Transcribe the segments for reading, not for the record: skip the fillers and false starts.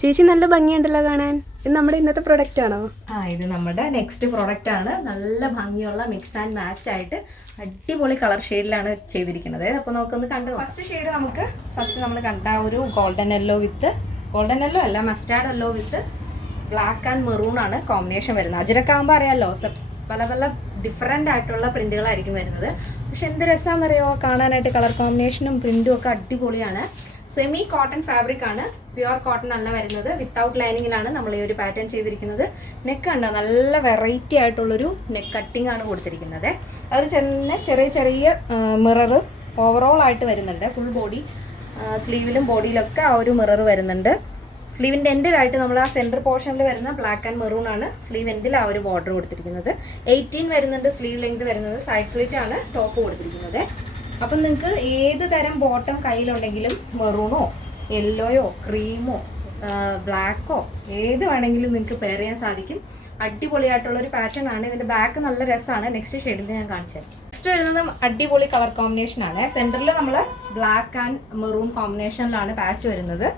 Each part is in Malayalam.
ചേച്ചി നല്ല ഭംഗിയുണ്ടല്ലോ കാണാൻ. ഇത് നമ്മുടെ ഇന്നത്തെ പ്രൊഡക്റ്റ് ആണോ? ഇത് നമ്മുടെ നെക്സ്റ്റ് പ്രോഡക്റ്റ് ആണ്. നല്ല ഭംഗിയുള്ള മിക്സ് ആൻഡ് മാച്ച് ആയിട്ട് അടിപൊളി കളർ ഷെയ്ഡിലാണ് ചെയ്തിരിക്കുന്നത്. അപ്പോൾ നമുക്കൊന്ന് കണ്ടു. ഫസ്റ്റ് ഷെയ്ഡ് നമ്മൾ കണ്ട ഒരു ഗോൾഡൻ യെല്ലോ വിത്ത് അല്ല mustard yellow with black and maroon ആണ് കോമ്പിനേഷൻ വരുന്നത്. അജിരക്കാകുമ്പോൾ അറിയാമല്ലോ, പല പല ഡിഫറെൻ്റ് ആയിട്ടുള്ള പ്രിന്റുകളായിരിക്കും വരുന്നത്. പക്ഷെ എന്ത് രസമാണെന്നറിയോ കാണാനായിട്ട്. കളർ കോമ്പിനേഷനും പ്രിന്റും ഒക്കെ അടിപൊളിയാണ്. സെമി കോട്ടൺ ഫാബ്രിക് ആണ്, പ്യുവർ കോട്ടൺ അല്ല വരുന്നത്. വിത്തൗട്ട് ലൈനിങ്ങിലാണ് നമ്മൾ ഈ ഒരു പാറ്റേൺ ചെയ്തിരിക്കുന്നത്. നെക്ക് ഉണ്ടോ, നല്ല വെറൈറ്റി ആയിട്ടുള്ളൊരു നെക്ക് കട്ടിംഗ് ആണ് കൊടുത്തിരിക്കുന്നത്. അത് തന്നെ ചെറിയ ചെറിയ മിറർ ഓവറോൾ ആയിട്ട് വരുന്നുണ്ട്. ഫുൾ ബോഡി സ്ലീവിലും ബോഡിയിലൊക്കെ ആ ഒരു മിറർ വരുന്നുണ്ട്. സ്ലീവിൻ്റെ എൻഡിലായിട്ട് നമ്മൾ ആ സെൻറ്റർ പോർഷനിൽ വരുന്ന ബ്ലാക്ക് ആൻഡ് മെറൂൺ ആണ് സ്ലീവ് എൻഡിൽ ആ ഒരു ബോർഡർ കൊടുത്തിരിക്കുന്നത്. 18 വരുന്നുണ്ട് സ്ലീവ് ലെങ്ത് വരുന്നത്. സൈഡ് സ്ലിറ്റ് ആണ് ടോപ്പ് കൊടുത്തിരിക്കുന്നത്. അപ്പം നിങ്ങൾക്ക് ഏത് തരം ബോട്ടം കയ്യിലുണ്ടെങ്കിലും മെറൂണോ യെല്ലോയോ ക്രീമോ ബ്ലാക്കോ ഏത് വേണമെങ്കിലും നിങ്ങൾക്ക് പെയർ ചെയ്യാൻ സാധിക്കും. അടിപൊളിയായിട്ടുള്ള ഒരു പാറ്റേൺ ആണ്. ഇതിൻ്റെ ബാക്ക് നല്ല രസമാണ്. നെക്സ്റ്റ് ഷെയ്ഡിൽ ഞാൻ കാണിച്ചു. നെക്സ്റ്റ് വരുന്നത് അടിപൊളി കളർ കോമ്പിനേഷൻ ആണ്. സെൻറ്ററിൽ നമ്മൾ ബ്ലാക്ക് ആൻഡ് മെറൂൺ കോമ്പിനേഷനിലാണ് പാച്ച് വരുന്നത്.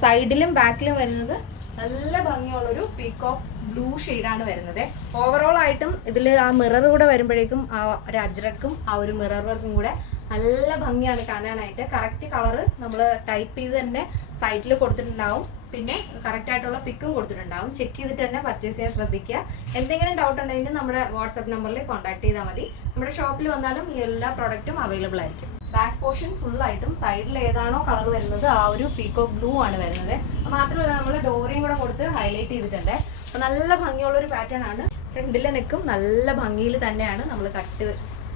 സൈഡിലും ബാക്കിലും വരുന്നത് നല്ല ഭംഗിയുള്ളൊരു പീക്കോക്ക് ബ്ലൂ ഷെയ്ഡാണ് വരുന്നത്. ഓവറോൾ ആയിട്ടും ഇതിൽ ആ മിറർ കൂടെ വരുമ്പോഴേക്കും ആ ഒരു അജ്രക്കും ആ ഒരു മിറർ വർക്കും കൂടെ നല്ല ഭംഗിയാണ് കാണാനായിട്ട്. കറക്റ്റ് കളറ് നമ്മൾ ടൈപ്പ് ചെയ്ത് തന്നെ സൈറ്റിൽ കൊടുത്തിട്ടുണ്ടാവും. പിന്നെ കറക്റ്റ് ആയിട്ടുള്ള പിക്കും കൊടുത്തിട്ടുണ്ടാവും. ചെക്ക് ചെയ്തിട്ട് തന്നെ പർച്ചേസ് ചെയ്യാൻ ശ്രദ്ധിക്കുക. എന്തെങ്കിലും ഡൗട്ട് ഉണ്ടെങ്കിൽ നമ്മുടെ വാട്സാപ്പ് നമ്പറിൽ കോൺടാക്ട് ചെയ്താൽ മതി. നമ്മുടെ ഷോപ്പിൽ വന്നാലും ഈ എല്ലാ പ്രോഡക്റ്റും അവൈലബിൾ ആയിരിക്കും. ബാക്ക് പോർഷൻ ഫുള്ളായിട്ടും സൈഡിൽ ഏതാണോ കളർ വരുന്നത് ആ ഒരു പീക്കോക്ക് ബ്ലൂ ആണ് വരുന്നത്. മാത്രമല്ല നമ്മൾ ഡോറിയും കൂടെ കൊടുത്ത് ഹൈലൈറ്റ് ചെയ്തിട്ടുണ്ട്. അപ്പോൾ നല്ല ഭംഗിയുള്ള ഒരു പാറ്റേൺ ആണ്. ഫ്രണ്ടിലെ നെക്കും നല്ല ഭംഗിയിൽ തന്നെയാണ് നമ്മൾ കട്ട്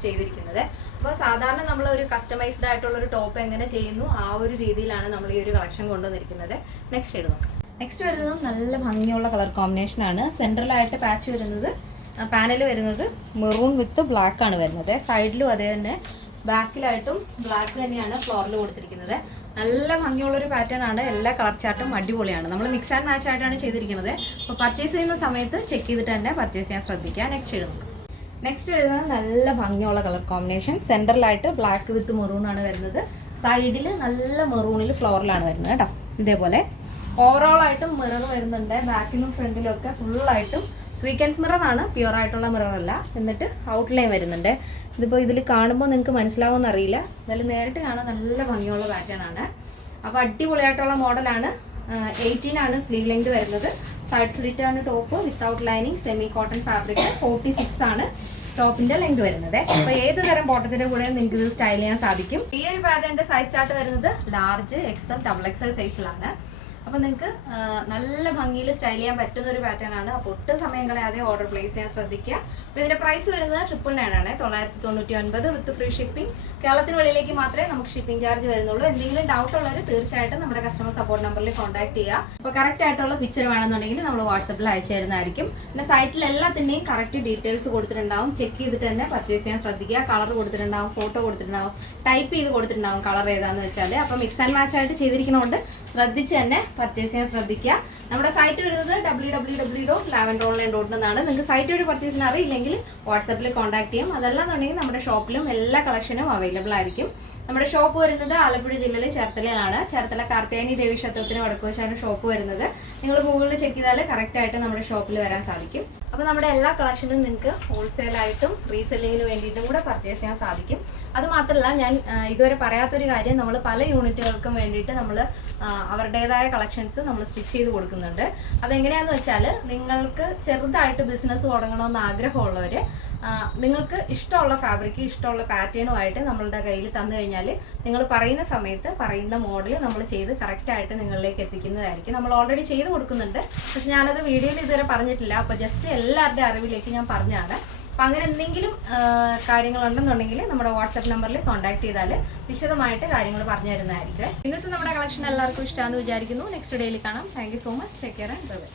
ചെയ്തിരിക്കുന്നത്. അപ്പോൾ സാധാരണ നമ്മൾ ഒരു കസ്റ്റമൈസ്ഡ് ആയിട്ടുള്ള ഒരു ടോപ്പ് എങ്ങനെ ചെയ്യുന്നു ആ ഒരു രീതിയിലാണ് നമ്മൾ ഈ ഒരു കളക്ഷൻ കൊണ്ടുവന്നിരിക്കുന്നത്. നെക്സ്റ്റ് ഷെയ്ഡ് നോക്കാം. നെക്സ്റ്റ് വരുന്നത് നല്ല ഭംഗിയുള്ള കളർ കോമ്പിനേഷൻ ആണ്. സെൻട്രലായിട്ട് പാച്ച് വരുന്നത് പാനൽ വരുന്നത് മെറൂൺ വിത്ത് ബ്ലാക്ക് ആണ് വരുന്നത്. സൈഡിലും അതേ തന്നെ ബാക്കിലായിട്ടും ബ്ലാക്ക് തന്നെയാണ് ഫ്ലോറിൽ കൊടുത്തിരിക്കുന്നത്. നല്ല ഭംഗിയുള്ളൊരു പാറ്റേൺ ആണ്. എല്ലാ കളർ ചാർട്ടും അടിപൊളിയാണ്. നമ്മൾ മിക്സ് ആൻഡ് മാച്ച് ആയിട്ടാണ് ചെയ്തിരിക്കുന്നത്. അപ്പോൾ പർച്ചേസ് ചെയ്യുന്ന സമയത്ത് ചെക്ക് ചെയ്തിട്ട് തന്നെ പർച്ചേസ് ചെയ്യാൻ ശ്രദ്ധിക്കുക. നെക്സ്റ്റ് ഷെയ്ഡ് നോക്കാം. നെക്സ്റ്റ് വരുന്നത് നല്ല ഭംഗിയുള്ള കളർ കോമ്പിനേഷൻ. സെൻറ്ററിലായിട്ട് ബ്ലാക്ക് വിത്ത് മെറൂൺ ആണ് വരുന്നത്. സൈഡിൽ നല്ല മെറൂണിൽ ഫ്ലോറിലാണ് വരുന്നത് കേട്ടോ. ഇതേപോലെ ഓവറോൾ ആയിട്ടും മിറർ വരുന്നുണ്ട്. ബാക്കിലും ഫ്രണ്ടിലും ഒക്കെ ഫുള്ളായിട്ടും സ്വീക്കൻസ് മിറർ ആണ്, പ്യുവർ ആയിട്ടുള്ള മിറർ അല്ല. എന്നിട്ട് ഔട്ട്ലൈൻ വരുന്നുണ്ട്. ഇതിപ്പോൾ ഇതിൽ കാണുമ്പോൾ നിങ്ങൾക്ക് മനസ്സിലാവുമെന്ന് അറിയില്ല, എന്നാലും നേരിട്ട് കാണാൻ നല്ല ഭംഗിയുള്ള പാറ്റേൺ ആണ്. അപ്പോൾ അടിപൊളിയായിട്ടുള്ള മോഡലാണ്. 18 ആണ് സ്ലീവ് ലെങ്ത് വരുന്നത്. സൈഡ് സ്ലിറ്റ് ആണ് top without lining. Semi cotton fabric. 46 ആണ് ടോപ്പിന്റെ ലെങ്ത് വരുന്നത്. അപ്പോൾ ഏത് തരം ബോട്ടത്തിന്റെ കൂടെ നിങ്ങൾക്ക് ഇത് സ്റ്റൈൽ ചെയ്യാൻ സാധിക്കും. ഈ ഒരു പാറ്റേണിന്റെ സൈസ് ചാർട്ട് വരുന്നത് ലാർജ്, XL, XXL സൈസിലാണ്. അപ്പോൾ നിങ്ങൾക്ക് നല്ല ഭംഗിയിൽ സ്റ്റൈൽ ചെയ്യാൻ പറ്റുന്ന ഒരു പാറ്റേൺ ആണ്. അപ്പോൾ ഒട്ടും സമയം കളയാതെ ഓർഡർ പ്ലേസ് ചെയ്യാൻ ശ്രദ്ധിക്കുക. അപ്പോൾ ഇതിന്റെ പ്രൈസ് വരുന്നത് 999 ആണ്. 999 വിത്ത് ഫ്രീ ഷിപ്പിംഗ്. കേരളത്തിന് വെളിയിലേക്ക് മാത്രമേ നമുക്ക് ഷിപ്പിംഗ് ചാർജ് വരുന്നുള്ളൂ. എന്തെങ്കിലും ഡൗട്ട് ഉള്ളവർ തീർച്ചയായിട്ടും നമ്മുടെ കസ്റ്റമർ സപ്പോർട്ട് നമ്പറിൽ കോൺടാക്ട് ചെയ്യുക. അപ്പോൾ കറക്റ്റ് ആയിട്ടുള്ള പിക്ചർ വേണമെന്നുണ്ടെങ്കിൽ നമ്മൾ വാട്സപ്പിൽ അയച്ചു തരുന്നതായിരിക്കും. പിന്നെ സൈറ്റിൽ എല്ലാത്തിൻ്റെയും കറക്റ്റ് ഡീറ്റെയിൽസ് കൊടുത്തിട്ടുണ്ടാവും. ചെക്ക് ചെയ്തിട്ട് തന്നെ പർച്ചേസ് ചെയ്യാൻ ശ്രദ്ധിക്കുക. കളർ കൊടുത്തിട്ടുണ്ടാവും, ഫോട്ടോ കൊടുത്തിട്ടുണ്ടാവും, ടൈപ്പ് ചെയ്ത് കൊടുത്തിട്ടുണ്ടാവും കളർ ഏതാണെന്ന് വെച്ചാൽ. അപ്പോൾ മിക്സ് ആൻഡ് മാച്ച് ആയിട്ട് ചെയ്തിരിക്കുന്നതുകൊണ്ട് ശ്രദ്ധിച്ച് തന്നെ പർച്ചേസ് ചെയ്യാൻ ശ്രദ്ധിക്കുക. നമ്മുടെ സൈറ്റ് വരുന്നത് www.lavenderonline.in എന്നാണ്. നിങ്ങൾക്ക് സൈറ്റ് വഴി പർച്ചേസിന് അറിയില്ലെങ്കിൽ വാട്സാപ്പിൽ കോൺടാക്ട് ചെയ്യും. അതല്ലാന്നുണ്ടെങ്കിൽ നമ്മുടെ ഷോപ്പിലും എല്ലാ കളക്ഷനും അവൈലബിൾ ആയിരിക്കും. നമ്മുടെ ഷോപ്പ് വരുന്നത് ആലപ്പുഴ ജില്ലയിലെ ചേർത്തലയിലാണ്. ചേർത്തല കാർത്യായനി ദേവി ക്ഷേത്രത്തിന് വടക്കുവശാണ് ഷോപ്പ് വരുന്നത്. നിങ്ങൾ ഗൂഗിളിൽ ചെക്ക് ചെയ്താൽ കറക്റ്റ് ആയിട്ട് നമ്മുടെ ഷോപ്പിൽ വരാൻ സാധിക്കും. അപ്പോൾ നമ്മുടെ എല്ലാ കളക്ഷനും നിങ്ങൾക്ക് ഹോൾസെയിലായിട്ടും റീസെല്ലിങ്ങിന് വേണ്ടിയിട്ടും കൂടെ പർച്ചേസ് ചെയ്യാൻ സാധിക്കും. അതുമാത്രമല്ല, ഞാൻ ഇതുവരെ പറയാത്തൊരു കാര്യം, നമ്മൾ പല യൂണിറ്റുകൾക്കും വേണ്ടിയിട്ട് നമ്മൾ അവരുടേതായ കളക്ഷൻസ് നമ്മൾ സ്റ്റിച്ച് ചെയ്ത് കൊടുക്കുന്നുണ്ട്. അതെങ്ങനെയാണെന്ന് വെച്ചാൽ, നിങ്ങൾക്ക് ചെറുതായിട്ട് ബിസിനസ് തുടങ്ങണമെന്ന് ആഗ്രഹമുള്ളവർ നിങ്ങൾക്ക് ഇഷ്ടമുള്ള ഫാബ്രിക് ഇഷ്ടമുള്ള പാറ്റേണുമായിട്ട് നമ്മളുടെ കയ്യിൽ തന്നു കഴിഞ്ഞാൽ നിങ്ങൾ പറയുന്ന സമയത്ത് പറയുന്ന മോഡൽ നമ്മൾ ചെയ്ത് കറക്റ്റായിട്ട് നിങ്ങളിലേക്ക് എത്തിക്കുന്നതായിരിക്കും. നമ്മൾ ഓൾറെഡി ചെയ്ത് കൊടുക്കുന്നുണ്ട്. പക്ഷെ ഞാനത് വീഡിയോയിൽ ഇതുവരെ പറഞ്ഞിട്ടില്ല. അപ്പോൾ ജസ്റ്റ് എല്ലാവരുടെ അറിവിലേക്ക് ഞാൻ പറഞ്ഞാണ്. അപ്പം അങ്ങനെ എന്തെങ്കിലും കാര്യങ്ങളുണ്ടെന്നുണ്ടെങ്കിൽ നമ്മുടെ വാട്സാപ്പ് നമ്പറിൽ കോൺടാക്ട് ചെയ്താൽ വിശദമായിട്ട് കാര്യങ്ങൾ പറഞ്ഞു തരുന്നതായിരിക്കും. ഇന്നത്തെ നമ്മുടെ കളക്ഷൻ എല്ലാവർക്കും ഇഷ്ടമാണെന്ന് വിചാരിക്കുന്നു. നെക്സ്റ്റ് ഡേയിൽ കാണാം. Thank you so much. Take care and by.